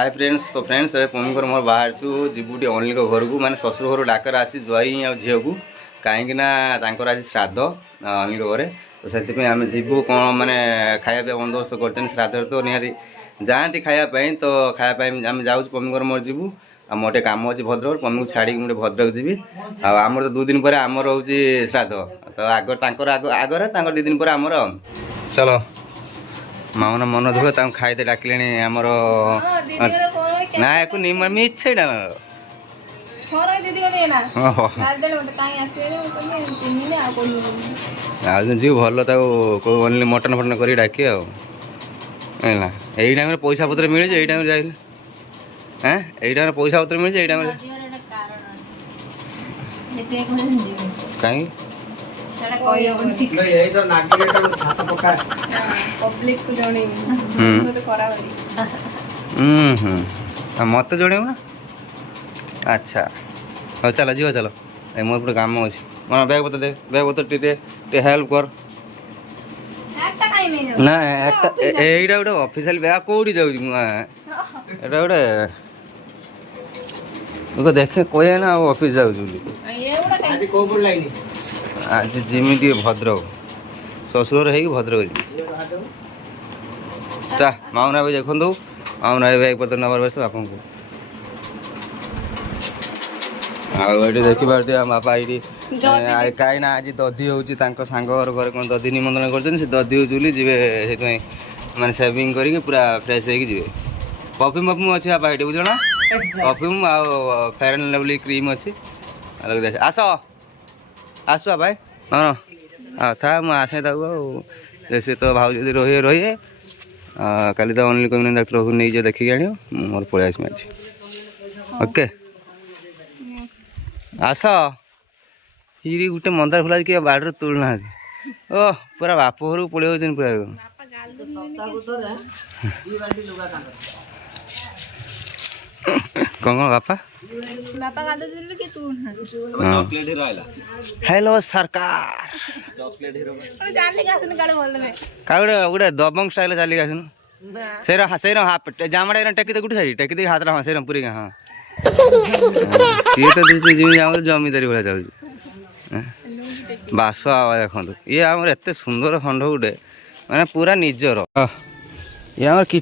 hi friends तो friends mummy को मोर बाहर जीवुटी अनिल घर को माने ससुर घर डाकर आसी जुआई आ झील को कहीं आज श्राद्ध अनिल घरे तो से आम जीवु कौन मैंने खाया बंदोबस्त कर श्राद्ध तो निहाती जाती खायापी तो खायापी आम जाऊँ मम्मी को मोर जीवु आ मोटे कम अच्छी भद्रक मम्मी को छाड़ी मुझे भद्रक जी आमर तो 2 दिन पर आमर हूँ श्राद्ध तो आगर 2 दिन पर आमर चलो मामना मन दुख खाईदे डाकिले आमर ना एक मिछे जीव भल ओनली मटन फटन कर डाकी है यही टाइम पैसा पत्र मिले यही टाइम जाइए हाँ यही टाइम पैसा पत्र मिले यही टाइम कहीं मत जोड़ ना अच्छा हाँ चलो जीव चलो मोर गोटे कम अच्छी मैं बैग बता दे बैग बता टे हेल्प कर ना एटा गोटे ऑफिशियल बैग कौटी जाऊँ गोटे तो देखे कहे ना ऑफिस जाऊँ आज जिमी भद्रक ससुर है भद्रक चा माउना भाई देखु माउना भाई पत्र नबार व्यस्त आप देखिए बापा ये कहीं ना आज दधी हूँ सांग घर घर कौन दधी निमंत्रण कर दधी हूँ बोली जी से मैंने सेविंग करके पूरा फ्रेश होगी परफ्यूम परफ्यूम अच्छे बापा ये बुझना परफ्यूम आ फेयर एंड लवली क्रीम अच्छी आस आसुआ भाई हाँ हाँ था मुझे आसे से तो भाव जी रही रही काली तो अनिल कम्युनिटी डाक्टर को नहीं देखिए आण मोर पलि आस ओके आस ये गोटे मंदार फुल किए बाड़ तोड़ना ओ पूरा बाप घर को पलि जाऊँ पूरा कौन बापा हेलो सरकार गोटे दबंग स्टाइल चलिक आसन से हाफ जामाड़ा टेकी दे गुटे टेकी दे हाथ हाँ से पूरी हाँ सी तो जी जमीदारी भाई चलुँ बास आवा देखो ये आम एत सुंदर खंड गोटे मैंने पूरा निजर ये आम कि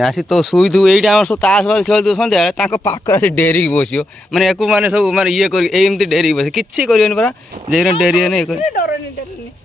आसी तो शुई थू ये सब ताश बास खेल सन्ध्या पाखे आसी डेरी बस मैंने एक मैंने सब मैंने ये करमती डेरी बस कि परा जे डेरी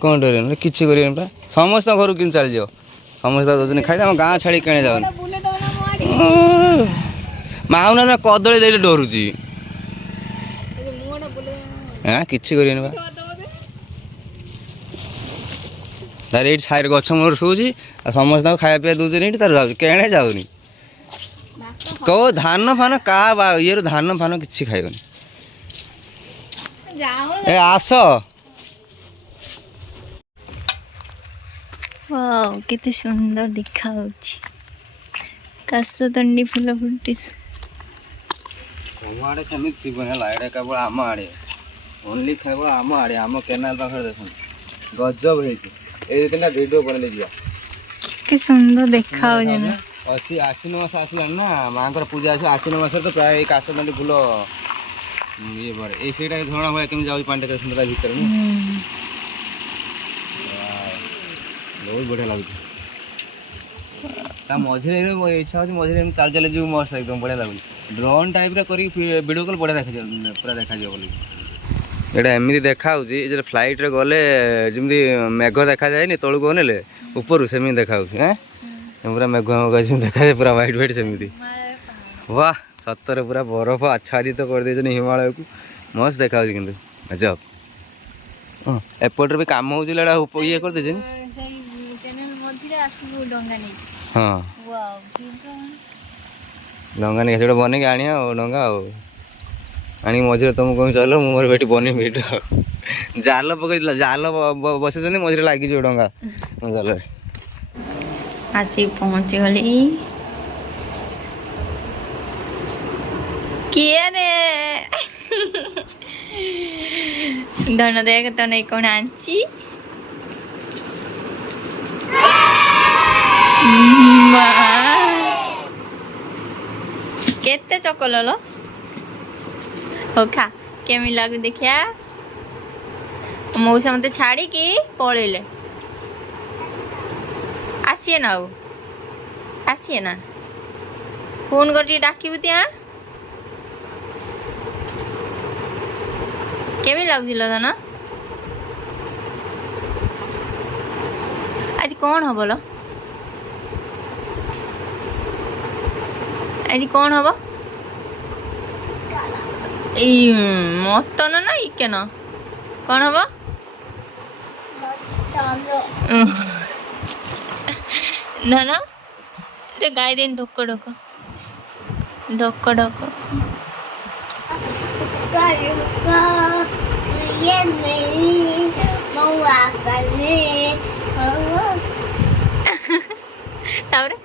कौन डर कि परा समस्त घर कि चल जाओ समस्त दौन खाई गाँ छाड़ी कणे जाऊन माउना कदली दे डरुची हाँ कि तार ये साइड गछ मूल शुची समस्त खाया पीया दूसरी तार जाऊँ केणे जाऊनी कौ धान फान का ये धान फान कि खाइबनी ए आस केते सुंदर दिखा काशतंडी फूल फुटी तुम आड़े सेमती थी ना केवल आम आड़े ओनली केवल आम आड़े आम केनाल पाखे देख गजब है वीडियो बनले जा के सुंदर देखा आश्विन मास आसला ना माँ पूजा आस आश्विन मास तो प्राय काशतंडी फूल ये ये सहीटा धरणा भाई कमी जाऊँ पानी टे सुंदर भितर बहुत बढ़िया लगुच मझे इच्छा हो मझे चल चल जी मस्त एकदम बढ़िया लगुच ड्रोन टाइप वीडियो कल बढ़िया देखा पूरा देखा यहाँ एमती देखा फ्लाइट रे गले जमी मेघ देखा जाए तौक अनेले ऊपर सेमती देखा पूरा मेघ मेघ देखा जाए पूरा व्हाइट व्हाइट सेमती वाह सतर पूरा बरफ आच्छादित कर दे हिमालय को मस्त देखा कि गजब एपटे भी कम हो ये कर दे हाँ डंगा नहीं गोटे बन आने डंगा आनी मझे तुम कह चल मोर बेटी बनी बेट जाल पकई जाल बस मझे लगी डंगा जाल आसी पहुँची गली किए रे धन देख तो नहीं कौन आंची केते चकल लो हो खा केमी लागू देखिया मौसा मते छाड़ी की पळेले आसिए ना आउ आसिए ना फोन कर डाकिबु त्या केमी लागुला था ना आज कौन हम बोलो आज कौन हम मटन ना इके न कौन हम ना ना ते गाय दिन ढोक ढोक ढोक ढोक ताପରେ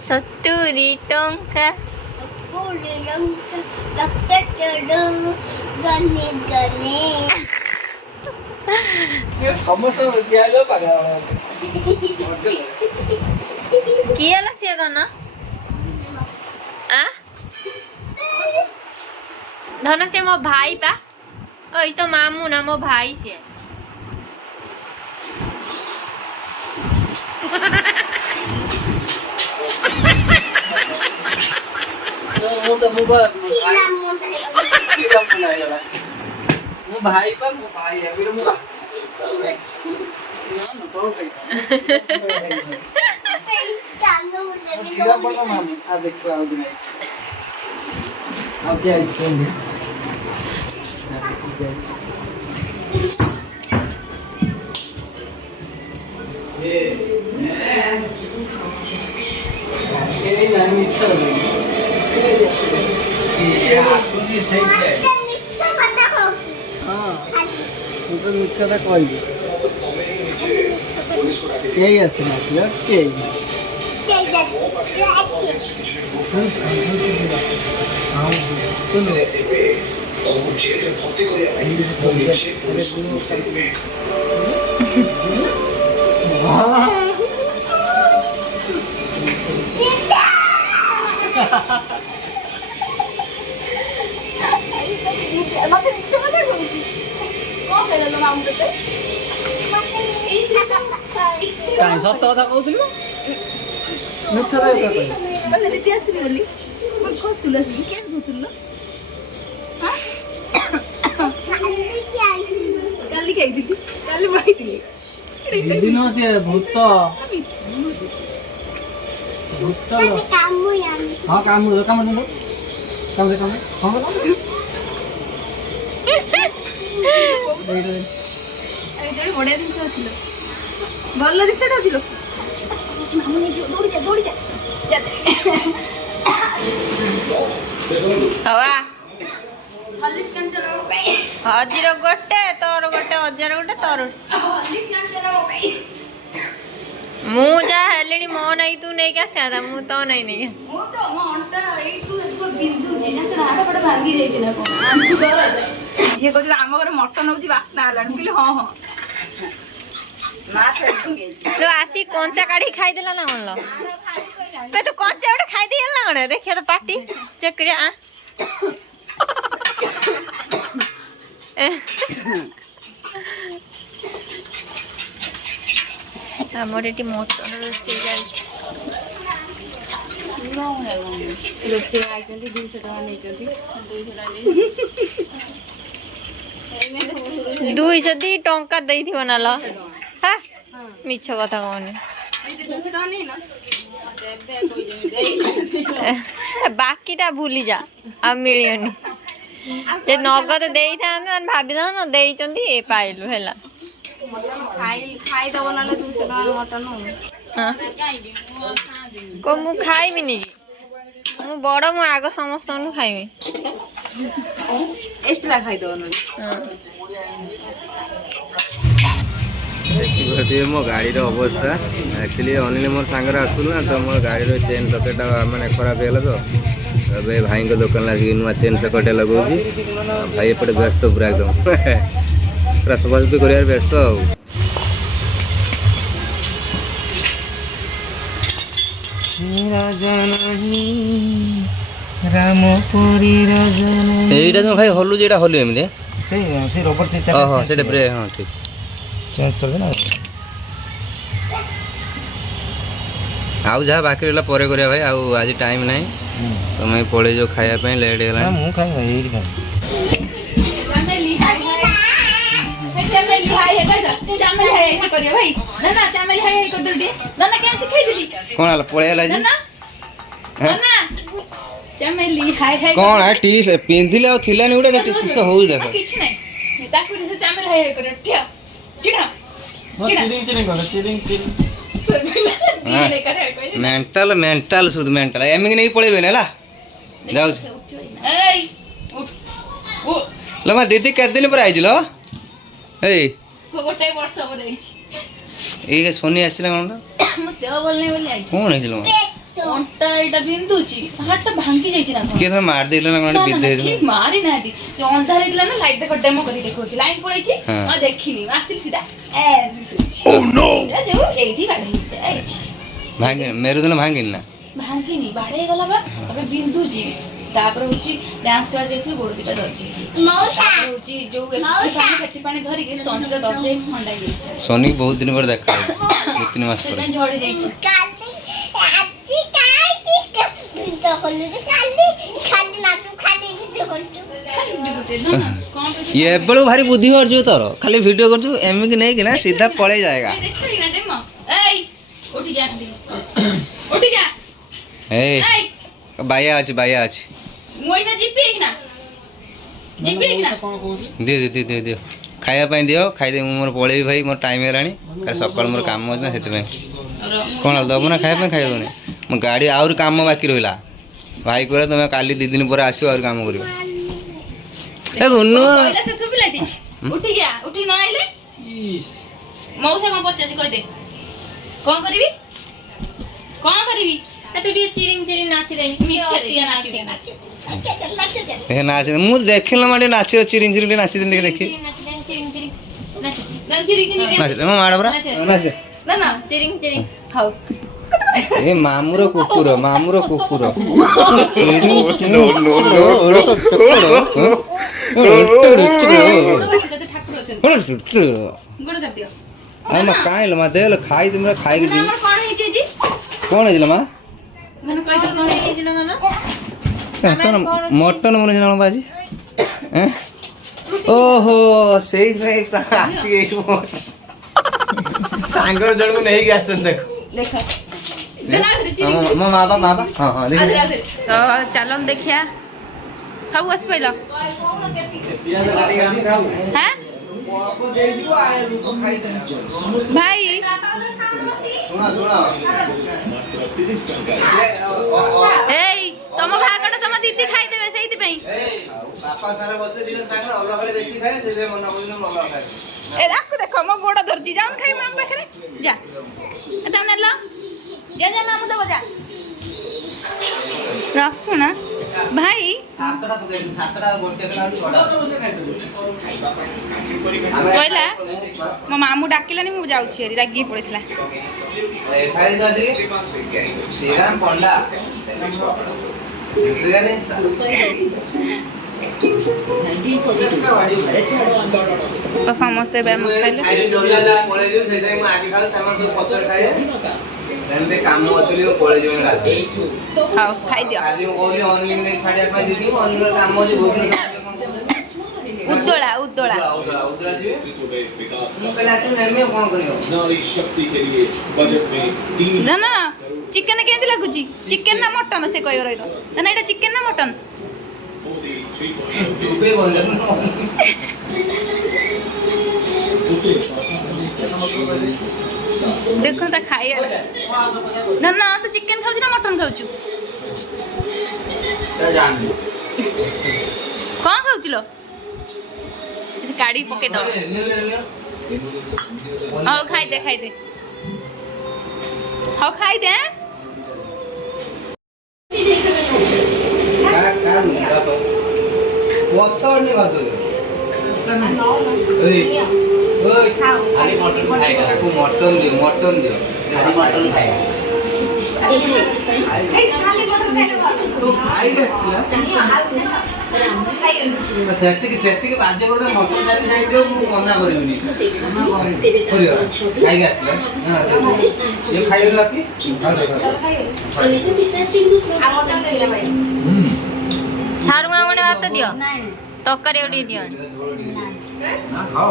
70 टंका किए ला सिया धन आ धन से मो भाई पा ओई तो मामू ना मो भाई से भाई पर भाई है फिर मु सीधा बड़ा मामू आ देखो आओ दिन अब क्या इसमें ये नानी इच्छा हो तो मिच्छा था कोई यही ऐसे ना किया କାଇଁ ସତ କଥା କହୁଥିଲୁ ମିଛ କଥା କହିଲି ବୋଲେ ଦିଦି ଆସିଲି ବୋଲି ମୁଁ କହୁଥିଲ ଆସିକି କେନ୍ କହୁଥିଲ କାଲି ଖାଇଥିଲି କାଲି ବାଇଥିଲି ଦିନ ସେ ଭୂତ ଭୂତ ହଁ କାମ ଦେ କାମ ଦେ ହଁ ଏଇଟା ବଢିଆ ଜିନିଷ ଅଛି ଲୋ ଭଲ ଜିନିଷଟା ଅଛି ଲୋ ମାମୁ ନେଇଯିବ ଦୌଡ଼ି ଯା हवा हॉर्लिक्स केम चलाओ भाई हजीर गोटे तोर गोटे हजार गोटे तोर हॉर्लिक्स केम चलाओ भाई मु जा हेलेनी मो नहीं तू नहीं क्या सादा मु तो नहीं ମୁଁ ତ ମୋ ଅଣ୍ଟା ଏଇଠୁ ଏଠୁ ବିନ୍ଧୁଛି ଜାଣିଛ ନା ହାତ ଫାଟ ଭାଙ୍ଗି ଯାଇଛି ନା କଣ ଆଣ୍ଠୁ ଦରଜ ଇଏ କହୁଛି ଆମ ଘରେ ମଟନ ହଉଛି ବାସ୍ନା ହେଲାଣି କହିଲି ହଁ ହଁ तो आसी कंचा काढ़ी खाई देला ना मन लो पे तो कंचा उठे खाई दिया ना मन देखिए तो पार्टी चेक करिया हमर एटी मटन रोसे जाई ରୋଷେଇ ଆଇଛନ୍ତି 200 ଟଙ୍କା ନେଇଛନ୍ତି 200 दी टंका देई थी ना लो हां मिछ कथा कहनी 200 ଟଙ୍କା ନେଇନ बाकीटा भूली जा आ मिलियनी जे नगद देई था भाभी था ना देई चंदी ए पाइलु हैला ଖାଇ ଦବ ନହେଲେ 200 ଟଙ୍କା ମଟନ हां को मु खाइबी नी मु बड़ मु आग समस्त खाइबी एक्स्ट्रा खाई दବ ନହେଲେ देखिए मो गाड़ी अवस्था एक्चुअली अनिल मोर सांगे आसुलू ना तो मोर गाड़ी चेन सकेट मैंने खराब है तो भाई दुकान लगे नुआ चेन सकेट लगौची भाई एपटे व्यस्त पूरा एकदम पूरा सफासफी कर व्यस्त এইটা তো ভাই হলু যেটা হলু এমনি সেই রবর দিয়ে ଓହୋ ସେଇଟା ବ୍ରେ ହଁ ଠିକ୍ ଚେଞ୍ଜ କରିଦେ ନା ଆଉ ଯାହା ବାକି ରହିଲା ପରେ କରିବା ଭାଇ ଆଉ ଆଜି ଟାଇମ୍ ନାହିଁ ତମେ ପଳେଇ ଯାଅ ଖାଇବା ପାଇଁ ଲେଟ୍ ନା ହେଇଗଲାଣି ମୁଁ ଖାଇବି ଏଇଠି ଖାଇବି चमेली हाय हाय चमेली हाय है कैसा चमेली हाय ऐसे करिए भाई ना चमेली हाय कर दे ना कैसे खाई दिली କ'ଣ ହେଲା ପଳେଇ ହେଲା ଯେ ना चमेली हाय हाय କ'ଣ ଟି ପିନ୍ଧିଲେ ଆଉ ଥିଲାନି ଗୋଟେ କିସ ହଉଛି ଦେଖ କିଛି ନାହିଁ ତାକୁ ସେ ଚमेଲି ହାय ହାय କରିବ ଠିଆ ଚିଡ଼ା ଚିରିଂ ଚିରିଂ କର ଚିରିଂ ଚିରିଂ ମେଣ୍ଟାଲ ମେଣ୍ଟାଲ ସୁଧ ମେଣ୍ଟାଲ ଏମିତି ନେଇକି ପଳେଇବେନି ହେଲା ଯାଉଛି ଏଇ ଉଠ ଲୋ ମା ଦିଦି କେତେ ଦିନ ପରେ ଆଇছিল ଏଇ ଗୋଟେ ବର୍ଷ ପରେ ହେଇଛି ଏଇ ଶନି ଆସିଲା କ'ଣ ମୋ ଦେହ ଭଲ ନାହିଁ ବୋଲି ଆଇଛି କ'ଣ ହେଇছিল ଅଣ୍ଟା ଏଇଟା ବିନ୍ଧୁଛି ହାତଟା ଭାଙ୍ଗି ଯାଇଛି ନା କିଏ ତମେ ମାରି ଦେଇଥିଲ ନା କ'ଣ ବିଦ୍ଧି କିଏ ମାରି ନାହାନ୍ତି ଅନ୍ଧାର ହେଇଥିଲା ନା ଲାଇଟ୍ ଦେଖ ଡେମୋ କରି ଦେଖଉଛି ଲାଇଟ୍ ପଳେଇଛି ଆଉ ଦେଖିନି ଆସିଲି ସିଧା ଯୋଉ ଏଇଠି ଗାଡ଼ି ହେଇଛି ଭାଙ୍ଗି ମେରୁଦଣ୍ଡ ଭାଙ୍ଗିନି ନା ଭାଙ୍ଗିନି ବାଡ଼େଇ ଗଲା ବା ତାପରେ ବିନ୍ଧୁଛି ତାପରେ ହଉଛି ଡ୍ୟାନ୍ସ କ୍ଲାସ୍ ଯାଇଥିଲି ଗୋଡ଼ ଦିଟା ଦର୍ଜ ହେଇଯାଇଛି ହଉଛି ଯୋଉ ସେଠି ପାଣି ଧରିକି ତଣ୍ଟିଟା ଦର୍ଜ ହେଇକି ଥଣ୍ଡା ହେଇଯାଇଛି ଶନି ବହୁତ ଦିନ ପରେ ଦେଖା ଦୁଇ ତିନି ମାସ ପରେ ସେଥିପାଇଁ ଝଡ଼ି ଯାଇଛି ଏବେଳୁ ଭାରି ବୁଦ୍ଧି ବାହାରୁଛୁ ତୋର ଖାଲି ଭିଡ଼ିଓ କରୁଛୁ ଏମିତି ନେଇକି ନା ସିଧା ପଳେଇ ଯାଏଗା ଏଇ ବାୟା ଅଛି ଦିଅ ଦିଅ ଦିଅ ଦିଅ ଖାଇବା ପାଇଁ ଦିଅ ଖାଇଦେବି ମୁଁ ମୋର ପଳେଇବି ଭାଇ ମୋର ଟାଇମ୍ ହେଲାଣି କାଲି ସକାଳୁ ମୋର କାମ ଅଛି ନା ସେଥିପାଇଁ କ'ଣ ଦେବ ନା ଖାଇବା ପାଇଁ ଖାଇଦେବନି ମୋ ଗାଡ଼ି ଆହୁରି କାମ ବାକି ରହିଲା ଭାଇ କହିଲା ତୁମେ କାଲି 2 ଦିନ ପରେ ଆସିବ ଆହୁରି କାମ କରିବ ଏ ଗୁନୁ ମଉସା କ'ଣ ପଚାରୁଛି କହିଦେ କ'ଣ କରିବି ତୁ ଟିକେ ଚିରିଂ ଚିରିଂ ନାଚିଲେନି ନାଚ ମୁଁ ଦେଖିଲ ମା ଟିକେ ନାଚିବ ଚିରିଂ ଚିରିଂ ଟିକେ ନାଚି ଦେଖି ଦେଖି ମୋ ମାଡ଼ ପରା ଏ ମାମୁର କୁକୁର ଆରେ ମା କାଇଁ ଲୋ ମା ଦେଲ ଖାଇ ତୁମର ଖାଇକି ଯିବି କ'ଣ ହେଇଥିଲା ମା ମଟନ ବନେଇଛି ନା ବାଜି ଓହୋ ସେଇଥିପାଇଁ ଆସିକି ଏଇଠି ସାଙ୍ଗର ଜଣକୁ ନେଇକି ଆସନ୍ତି ଦେଖ ମୋ ମା ବାପା ହଁ ହଁ ଚାଲନ୍ ଦେଖିଆ ସବୁ ଆସି ପାଇଲ ଭାଇ ଏଇ ତମ ଭାଗଟା ତମ ଦିଦି ଖାଇଦେବେ ସେଇଥିପାଇଁ ଆକୁ ଦେଖ ମୋ ଗୋଡ ଧରିଛି ଯାଉନ ଖାଇ ମାମ ପାଖରେ ଯା ତମେ ନେଲ ଯା ମାମୁ ଦେବ ଯା ରସୁଣ ଭାଇ କହିଲା ମୋ ମାମୁଁ ଡାକିଲାନି ମୁଁ ଯାଉଛି ହେରି ରାଗିକି ପଳେଇଥିଲା ତ ସମସ୍ତେ ଏବେ ଆମେ ଖାଇଲେ କାମ ଅଛି ପଳେଇ ଯିବ ହଉ ଖାଇଦିଅ ଉଦଳା ନା ଚିକେନ କେମିତି ଲାଗୁଛି ଚିକେନ ନା ମଟନ ସେ କହିବ ରହିବ ନା ଏଇଟା ଚିକେନ ନା ମଟନ ଦେଖ ତା ଖାଇବା ନା ତୁ ଚିକେନ ଖାଉଛୁ ନା ମଟନ ଖାଉଛୁ କ'ଣ ଖାଉଛୁ ଲୋ କାଢି ପକେଇଦବ ହଉ ଖାଇଦେ ହଉ ଖାଇଦେ ମଟନ ଦିଅ ସେତିକି ବାଧ୍ୟ କରୁଛ ମଟନ ଚାରି ଖାଇଦିଅ ମୁଁ ମନା କରିବିନି ଖାଇକି ଆସିଲା ଇଏ ଖାଇଦେଲୁ ବାପି ଛାରୁଆ ଗୋଟେ ଭାତ ଦିଅ ତରକାରୀ ଟିକେ ଦିଅ ଖାଅ